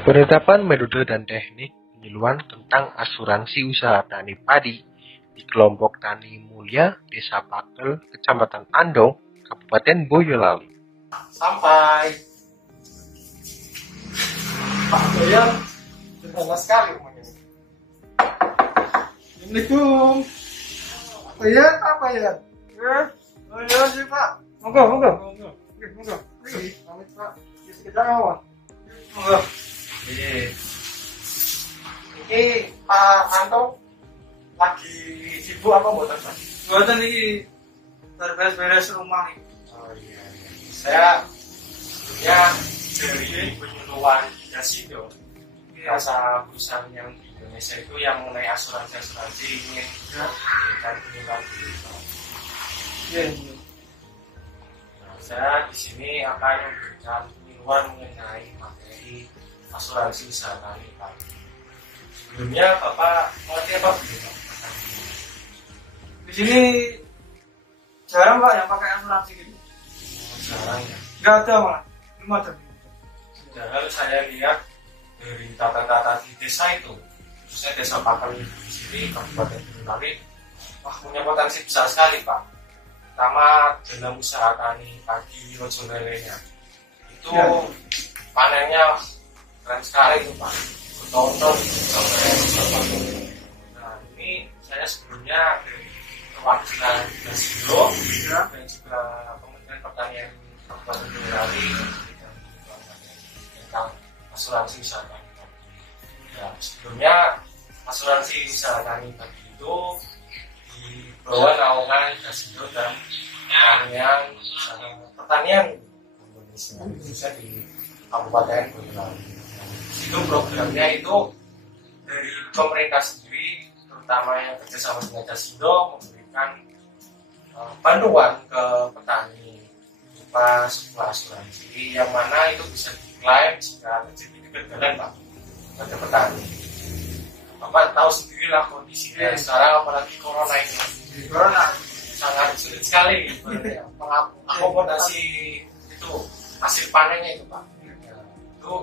Penetapan metode dan teknik penyuluhan tentang asuransi usaha tani padi di kelompok Tani Mulia, Desa Pakel, Kecamatan Andong, Kabupaten Boyolali. Sampai Pak Boyan sederhana sekali rumahnya. Assalamualaikum. Pak Boyan, apa ya? Oh ya sih Pak. Monggo. Monggo. Pamit Pak. Sekedar awal. Monggo. Ini Pak Anto lagi sibuk apa mboten Pak? Buatan ini beres-beres rumah nih. Oh iya. Saya sebetulnya dari penyuluhan Jasindo, rasa perusahaan yang di Indonesia itu yang mengenai asuransi ingin memberikan penyuluhan. Iya. Nah, saya di sini akan memberikan penyuluhan mengenai materi asuransi usaha tani padi. Sebelumnya Bapak mengerti apa belum? Di sini jarang Pak yang pakai asuransi gitu. Jarang ya. Enggak ada malah. Belum ada. Padahal saya lihat dari tata-tata di desa itu, khususnya desa Pakel di sini, Kabupaten Boyolali, wah punya potensi besar sekali Pak. Pertama dalam usaha tani padi rojo lelenya, itu Ya. panennya keren sekali itu Pak. Bertonton sampai berapa. Nah ini saya sebelumnya dari perwakilan Jasindo Ya. dan juga Kementerian Pertanian Kabupaten Boyolali tentang asuransi usaha tani padi. Ya, sebelumnya asuransi usaha tani padi itu di bawah naungan Jasindo dan pertanian Indonesia, khususnya di Kabupaten Boyolali. Itu programnya itu dari pemerintah sendiri, terutama yang kerjasama dengan Jasindo, memberikan bantuan ke petani berupa sebuah asuransi yang mana itu bisa diklaim jika terjadi kegagalan Pak pada petani. Bapak tahu sendirilah kondisinya sekarang, apalagi corona ini Corona. sangat sulit sekali mengakomodasi itu hasil panennya itu Pak. Ya, itu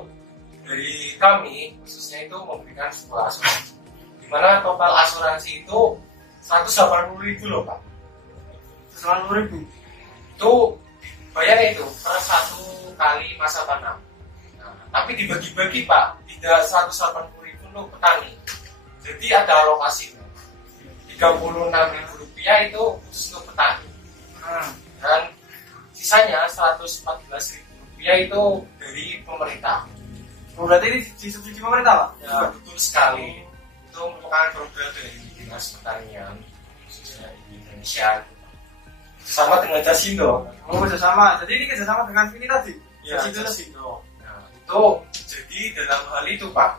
dari kami khususnya itu memberikan sebuah asuransi, di mana total asuransi itu 180.000 loh Pak. 180.000. Itu bayarnya itu per satu kali masa tanam. Nah, tapi dibagi-bagi Pak, tidak 180.000 untuk petani. Jadi ada alokasi Rp36.000 itu khusus untuk petani. Dan sisanya Rp114.000 itu dari pemerintah. Oh, berarti ini disubsidi pemerintah Pak? Ya betul sekali. Itu merupakan program dari Dinas Pertanian khususnya di Indonesia. Sama dengan Jasindo. Oh, kerjasama. Jadi ini kerjasama dengan ini tadi? Ya, Jasindo. Jasindo. Nah, itu jadi dalam hal itu Pak,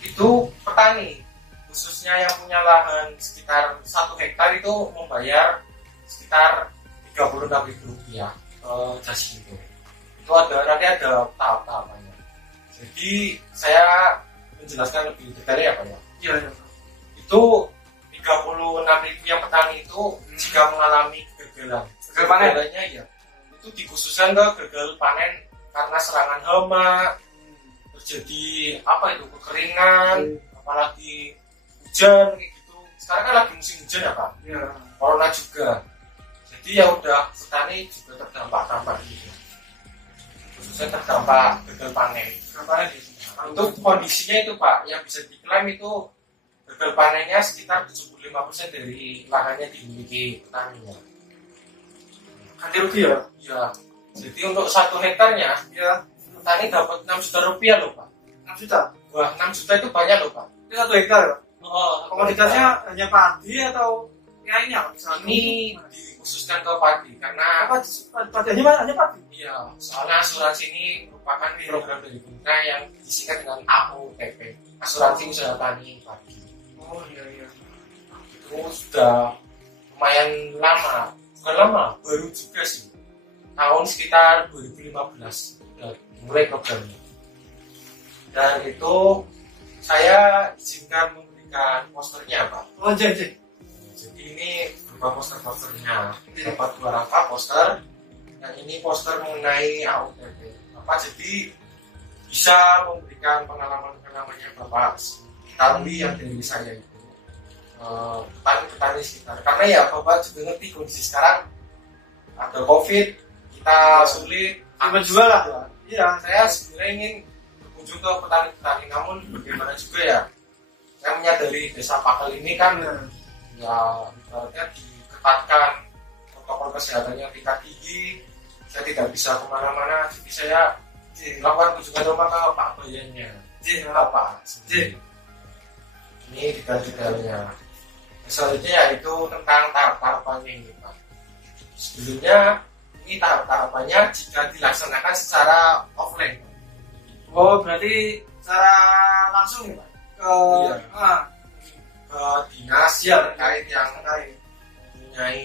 itu petani khususnya yang punya lahan sekitar 1 hektar itu membayar sekitar Rp36.000 ke Jasindo. Itu nanti ada tahap-tahapannya. Jadi saya menjelaskan lebih detailnya ya Pak ya. Iya. Itu Rp36.000 yang petani itu jika mengalami kegagalan. Gagal panen? Kegagalannya ya itu dikhususkan ke gagal panen karena serangan hama, terjadi apa itu kekeringan, apalagi hujan kayak gitu. Sekarang kan lagi musim hujan ya Pak. Iya. Corona juga. Jadi ya udah petani juga terdampak gitu. Khususnya terdampak gagal panen. Kapan ini? Untuk kondisinya itu Pak, yang bisa diklaim itu gagal panennya sekitar 75% dari lahannya dimiliki petaninya. Ganti rugi ya? Ya, jadi untuk 1 hektarnya, Iya. petani dapat Rp6 juta loh Pak. 6 juta. Wah, 6 juta itu banyak loh Pak. Ini 1 hektar ya? Oh, Komoditasnya hanya padi atau lainnya? ini dikhususkan ke padi karena apa? Padi hanya padi. iya, soalnya asuransi ini merupakan program dari pemerintah yang disingkat dengan AUTP, Asuransi Usaha Tani Padi. Oh iya. Itu sudah lumayan lama, bukan lama, baru juga sih. Tahun sekitar 2015 sudah mulai programnya. Dan itu saya izinkan memberikan posternya Pak. Oh jadi. Jadi ini berupa poster-posternya. Dapat 2 rangka poster. Dan ini poster mengenai AUTP. Jadi bisa memberikan pengalaman-pengalamannya Bapak kami yang dari saya itu petani-petani sekitar. Karena ya Bapak juga ngerti kondisi sekarang ada COVID, kita sulit menjual lah. Iya, saya sebenarnya ingin berkunjung ke petani-petani, namun bagaimana juga ya, saya menyadari desa Pakel ini kan ya ibaratnya diketatkan protokol kesehatan yang tingkat tinggi. Saya tidak bisa kemana-mana, jadi saya melakukan kunjungan rumah ke Pak Bayannya. Bapak, ini detail-detailnya. Selanjutnya yaitu tentang tahap-tahapannya ini Pak. Sebelumnya ini tahap-tahapannya jika dilaksanakan secara offline. Oh, berarti secara langsung ya Pak? Ke dinas ya terkait yang mempunyai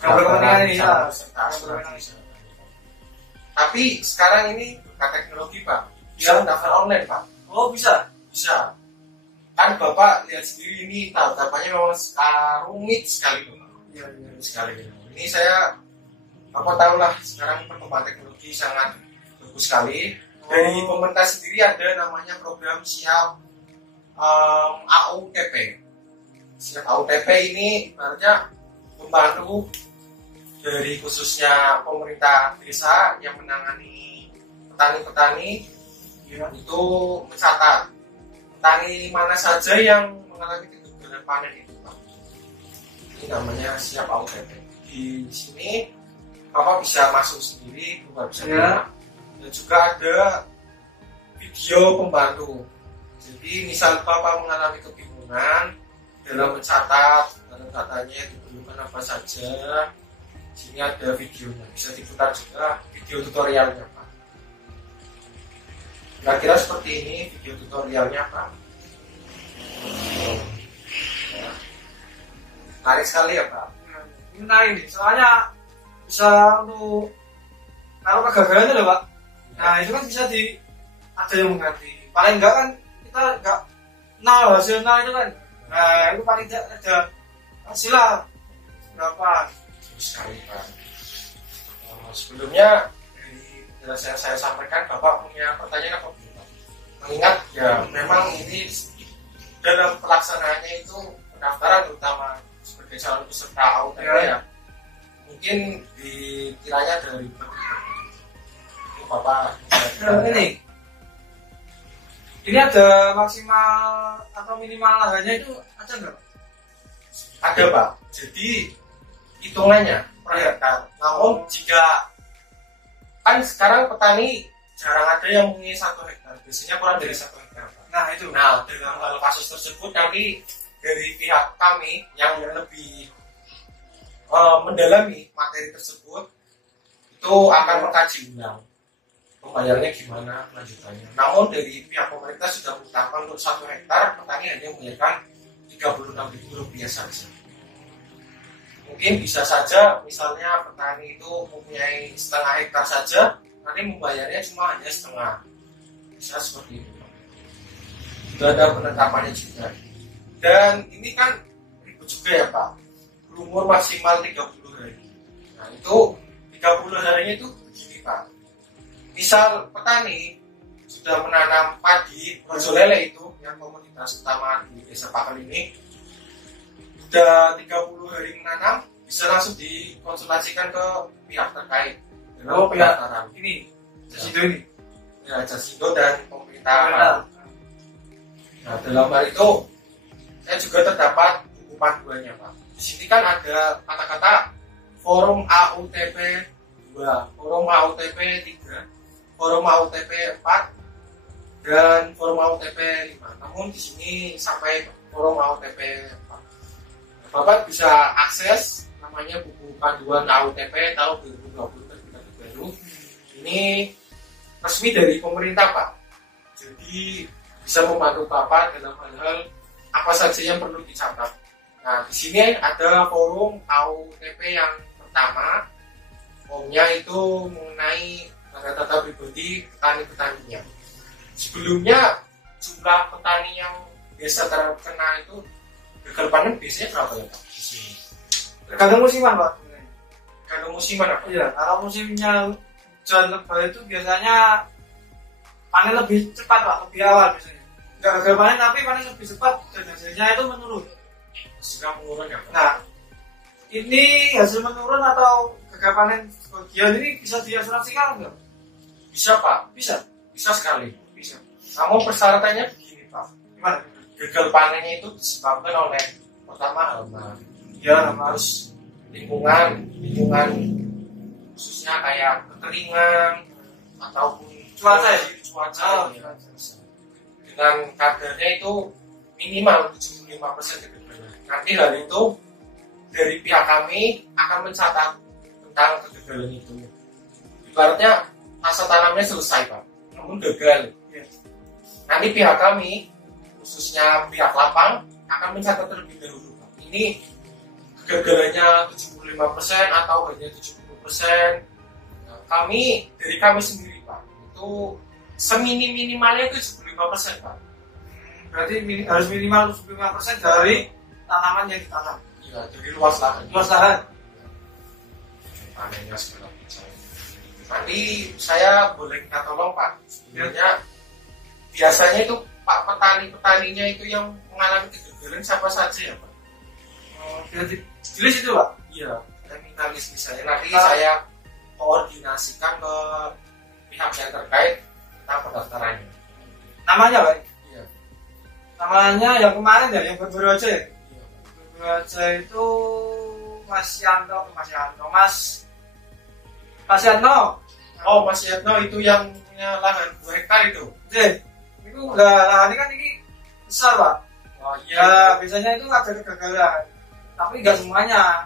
kepentingan ini ya. Tapi sekarang ini berkat teknologi Pak, bisa daftar online Pak. Oh, bisa? Bisa. Kan Bapak lihat sendiri ini tahap-tahapannya memang rumit sekali Pak. Iya, sekali. Ini saya tahu lah sekarang perkembangan teknologi sangat bagus sekali. Dari pemerintah sendiri ada namanya program Siap AUTP. Siap AUTP ini ibaratnya membantu dari khususnya pemerintah desa yang menangani petani-petani itu mencatat petani mana saja yang mengalami kegagalan panen itu Pak. Ini namanya Siap AUTP. Di sini Bapak bisa masuk sendiri, Bapak bisa lihat. Dan juga ada video pembantu. Jadi misal Bapak mengalami kebingungan dalam mencatat datanya diperlukan apa saja, sini ada videonya, bisa diputar juga video tutorialnya Pak. Kira-kira seperti ini video tutorialnya Pak. Menarik sekali ya Pak. Menarik nih, soalnya bisa untuk kalau kegagalan itu loh Pak. Nah itu kan bisa ada yang mengganti. Paling enggak kan kita enggak nol hasil nol itu kan. Nah itu paling tidak ada hasil lah berapa. Sekali Pak. Sebelumnya dari penjelasan saya sampaikan Bapak punya pertanyaan apa Pak? Mengingat ya memang ini dalam pelaksanaannya itu pendaftaran terutama sebagai calon peserta AUTP ya. Mungkin dikiranya dari Bapak ini ada maksimal atau minimal lahannya itu ada nggak? Ada Pak. Jadi hitungannya per hektar. Namun jika kan sekarang petani jarang ada yang mempunyai 1 hektar. Biasanya kurang dari 1 hektar Pak. Nah dalam hal kasus tersebut nanti dari pihak kami yang lebih mendalami materi tersebut itu akan mengkaji ulang pembayarannya gimana lanjutannya. Namun dari pihak pemerintah sudah menetapkan untuk 1 hektar petani hanya membayarkan Rp36.000 saja. Mungkin bisa saja misalnya petani itu mempunyai setengah hektar saja, nanti membayarnya cuma hanya setengah. Bisa seperti itu. Sudah ada penetapannya juga. Dan ini kan ribet juga ya Pak. Umur maksimal 30 hari. Nah itu 30 harinya itu begini Pak. Misal petani sudah menanam padi, rojo lele itu yang komoditas utama di desa Pakel ini, sudah 30 hari menanam, bisa langsung dikonsultasikan ke pihak terkait. Pihak ini, Jasindo ini. Ya, Jasindo dan pemerintah. Nah dalam hal itu saya juga terdapat buku panduannya Pak. Di sini kan ada kata-kata forum AUTP 2, forum AUTP 3, forum AUTP 4, dan forum AUTP 5. Namun di sini sampai forum AUTP 4. Bapak bisa akses namanya buku panduan AUTP tahun 2020 terbitan baru. Ini resmi dari pemerintah Pak. Jadi bisa membantu Bapak dalam hal-hal apa saja yang perlu dicatat. Nah, di sini ada forum AUTP yang pertama. Forumnya itu mengenai data-data pribadi petani-petaninya. Sebelumnya jumlah petani yang biasa terkena itu gagal panen biasanya berapa ya Pak? Di sini. Tergantung musiman Pak. Kalau musiman apa? Iya, kalau musimnya hujan lebat itu biasanya panen lebih cepat Pak, lebih awal biasanya. Nggak gagal panen tapi panen lebih cepat dan hasilnya itu menurun. Hasilnya menurun ya Pak? Nah, ini hasil menurun atau gagal panen sebagian ini bisa diasuransikan nggak? Bisa Pak, Bisa, bisa sekali. bisa. Namun persyaratannya begini Pak, Gimana? gagal panennya itu disebabkan oleh pertama hama, Ya, harus lingkungan khususnya kayak kekeringan ataupun Cuaca ya? cuaca Oh, ya. Dengan kadarnya itu minimal 75% kegagalan. Nanti hal itu dari pihak kami akan mencatat tentang kegagalan itu. Ibaratnya masa tanamnya selesai Pak, namun gagal. Ya. Nanti pihak kami, khususnya pihak lapang, akan mencatat terlebih dahulu Pak. Ini kegagalannya 75% atau hanya 70%. Nah, dari kami sendiri Pak, itu seminimalnya itu 75% Pak. Berarti harus minimal 75% dari tanaman yang ditanam. Ya, dari luas lahan. Luas lahan. Panennya segala macam. Nanti saya boleh minta tolong Pak. Sebenarnya biasanya itu Pak petaninya itu yang mengalami kegagalan siapa saja ya Pak? Jadi jelas itu Pak. Iya, saya minta list misalnya. Nanti saya koordinasikan ke pihak yang terkait tentang pendaftarannya. Namanya Pak. Iya. Namanya yang kemarin ya, yang baru aja ya. Iya. Baru aja itu Mas Yanto. Oh, Mas Yatno itu yang punya lahan 2 hektar itu. Itu lahan ini kan ini besar Pak. Oh Ya biasanya itu ada kegagalan, tapi nggak semuanya.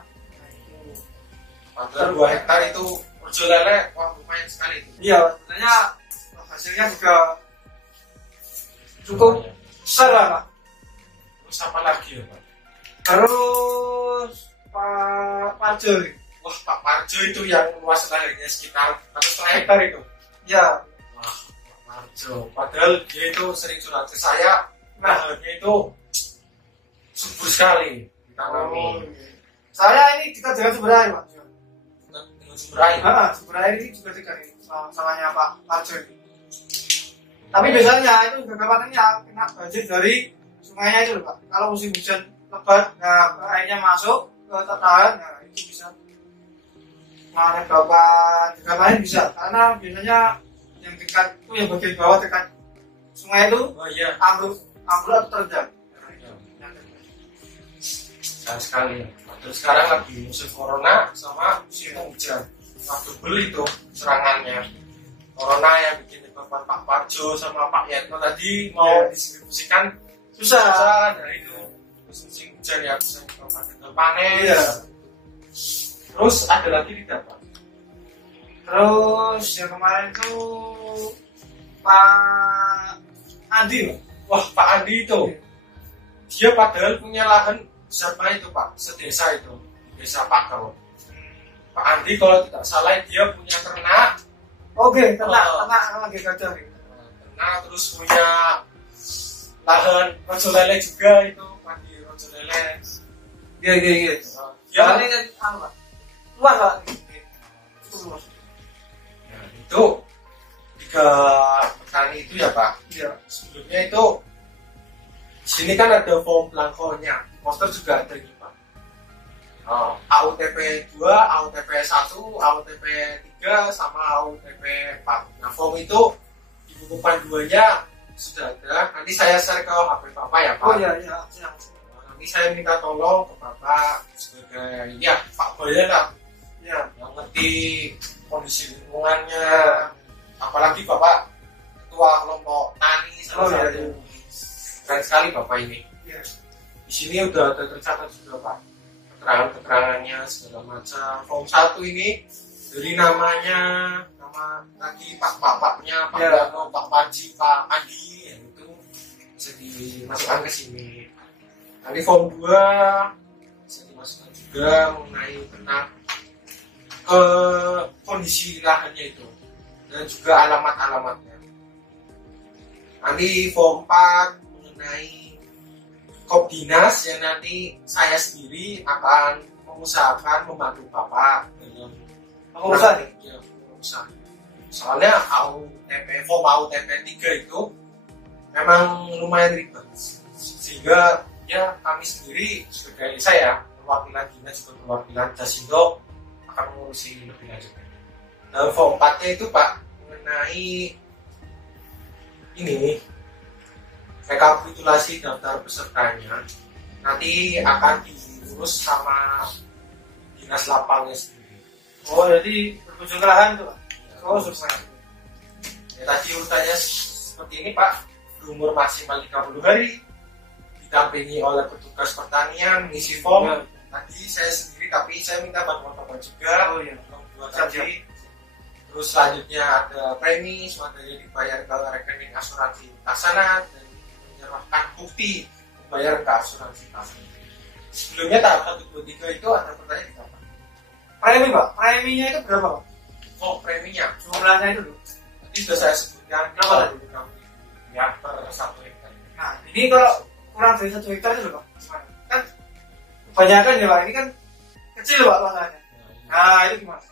Padahal 2 hektar itu Rejo Lele, wah lumayan sekali itu. Iya, sebenarnya hasilnya juga cukup besar lah Pak. Terus apa lagi ya Pak? Terus Pak Parjo. Wah, Pak Parjo itu yang luas lahannya sekitar 1,5 hektar itu. Ya, Wah, Pak Parjo. Padahal dia itu sering curhat ke saya, lahannya itu subur sekali ditanami. Saya ini dekat dengan sumber air Pak. Dengan sumber air. Sumber air ini juga dekat nih samanya Pak Parjo ini. Tapi biasanya itu gagapannya kena banjir dari sungainya itu loh Pak. Kalau musim hujan lebat, nah airnya masuk ke tertahan, nah itu bisa mana berapa gagapannya bisa. Karena biasanya yang dekat itu yang bagian bawah dekat sungai itu Oh iya. ambruk atau terendam. Sayang sekali. Terus sekarang lagi musim corona sama musim hujan. Waktu beli itu serangannya. Corona yang bikin menyebabkan Pak Parjo sama Pak Yatno tadi mau distribusikan susah. Nah itu musim hujan ya bisa menyebabkan gagal panen. Iya. Terus ada lagi tidak Pak? Terus yang kemarin itu Pak Andi Pak. Wah Pak Andi itu dia padahal punya lahan besar banget itu Pak, sedesa itu, desa Pakel. Pak Andi kalau tidak salah dia punya ternak. Oke, ternak lagi gajah nih. Ternak terus punya lahan Rejo Lele juga itu, padi Rejo Lele. Iya. Ya, Ini kan apa? Luas Pak. Cukup luas. nah, itu 3 petani itu ya Pak. Iya. Sebelumnya itu di sini kan ada form belangkonya, poster juga ada ini Pak. AUTP 2, AUTP 1, AUTP 3, sama AUTP 4. Nah form itu di buku panduannya sudah ada. Nanti saya share ke HP Bapak ya Pak. Oh iya. Nanti saya minta tolong ke Bapak sebagai ya Pak Boya lah Iya. yang ngerti kondisi lingkungannya. Apalagi Bapak ketua kelompok tani Oh, salah iya. satu. Keren sekali Bapak ini. Iya. Di sini udah ada tercatat juga Pak keterangan-keterangannya segala macam. Form 1 ini dari namanya, nama tadi Pak-Paknya, Pak Ya. Yano, Pak Panji, Pak Andi, ya, itu bisa dimasukkan ke sini. Nanti form 2 bisa dimasukkan juga mengenai tentang kondisi lahannya itu dan juga alamat-alamatnya. Nanti form 4 mengenai Kopdinas yang nanti saya sendiri akan mengusahakan membantu Bapak dalam Pengurusan nih. ya, pengurusan. Soalnya form AUTP 3 itu memang lumayan ribet, sehingga ya kami sendiri sebagai saya perwakilan dinas juga perwakilan Jasindo akan mengurusi lebih lanjut. Nah, form 4-nya itu Pak mengenai ini rekapitulasi daftar pesertanya nanti akan diurus sama dinas lapangnya sendiri. Oh, jadi berkunjung ke lahan itu Pak? Oh, susah. Ya, tadi urutannya seperti ini Pak, umur maksimal 30 hari, didampingi oleh petugas pertanian, mengisi form. Ya. Tadi saya sendiri, tapi saya minta bantuan teman juga. Oh iya. Membuat tadi. Terus selanjutnya ada premi, semuanya dibayar ke rekening asuransi Taksana dan menyerahkan bukti membayar ke asuransi Taksana. Sebelumnya tahap 1, 2, 3 itu ada pertanyaan di apa? Premi Pak, preminya itu berapa Pak? Oh, preminya. Jumlahnya itu loh. Tadi sudah saya sebutkan Berapa tadi? Ya, per 1 hektar. Nah, ini kalau kurang dari 1 hektar itu loh Pak, gimana? Kan kebanyakan ya Pak, ini kan kecil Pak lahannya. Nah, itu gimana?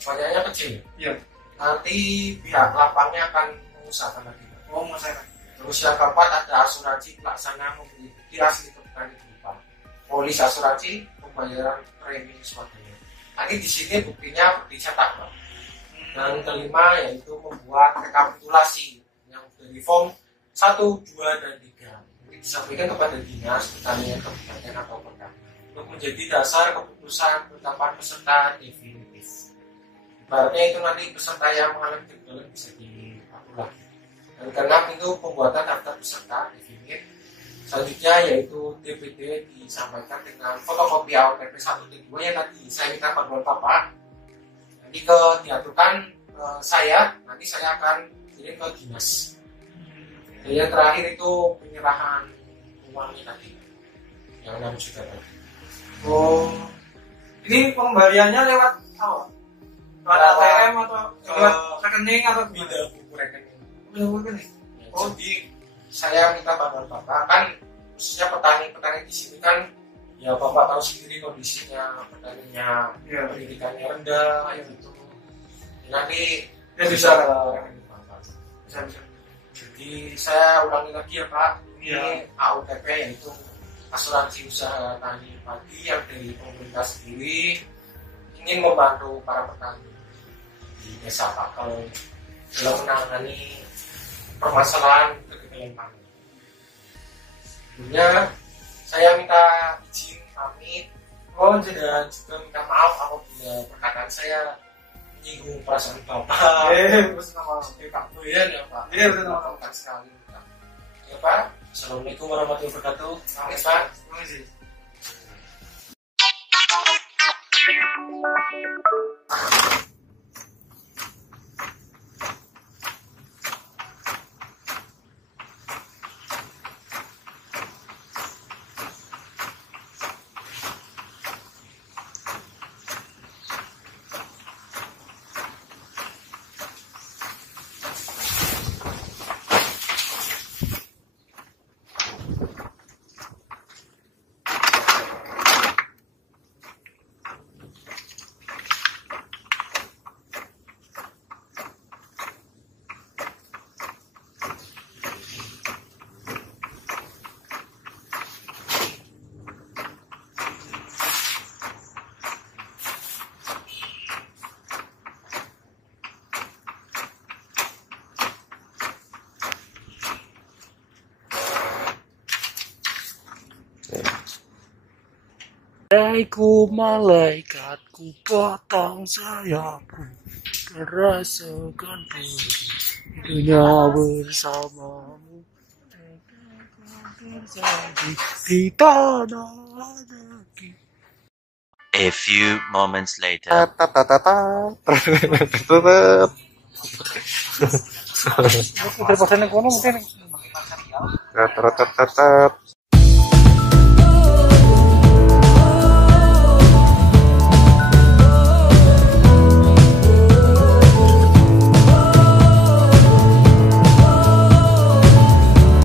Pertanyaannya kecil. Iya. Nanti pihak lapangnya akan mengusahakan lagi. Oh, masalah. Terus yang keempat ada asuransi pelaksana memberi bukti asli petani berupa polis asuransi pembayaran premi sebagainya. Nanti di sini buktinya bukti cetak Pak. Dan kelima yaitu membuat rekapitulasi yang dari form 1, 2, dan 3 disampaikan kepada dinas pertanian kabupaten atau kota untuk menjadi dasar keputusan penetapan peserta definitif. Ibaratnya itu nanti peserta yang mengalami kegagalan bisa diatur lagi. Dan keenam itu pembuatan daftar peserta definitif. Selanjutnya yaitu DPD disampaikan dengan fotokopi AUTP 1 dan 2 yang tadi saya minta bantuan Bapak. Nanti diaturkan saya, nanti saya akan kirim ke dinas. Dan yang terakhir itu penyerahan uangnya tadi, yang 6 juta tadi. Oh, ini pembaliannya lewat apa? Lewat ATM atau lewat rekening atau Beda gimana? buku rekening. Lewat rekening. Oh, jadi saya minta bantuan Bapak, kan khususnya petani-petani di sini kan ya Bapak tahu sendiri kondisinya petaninya, Iya. pendidikannya rendah gitu. Nanti Ya, bisa. rekening Bapak. Bisa. Jadi saya ulangi lagi ya Pak, ini Iya. AUTP yaitu asuransi usaha tani padi yang dari pemerintah sendiri ingin membantu para petani di desa Pakel dalam menangani permasalahan kegagalan panen. Sebelumnya saya minta izin pamit dan juga minta maaf apabila perkataan saya menyinggung perasaan Bapak. Pesan nama. Pak Boyan ya Pak. Iya, betul. Maafkan sekali Pak. Ya Pak. Assalamualaikum warahmatullahi wabarakatuh. Selamat Pak. Terima kasih. Ku malaikatku potong sayapku rasakan pergi dunia bersamamu terjadi di tanah negeri. A few moments later.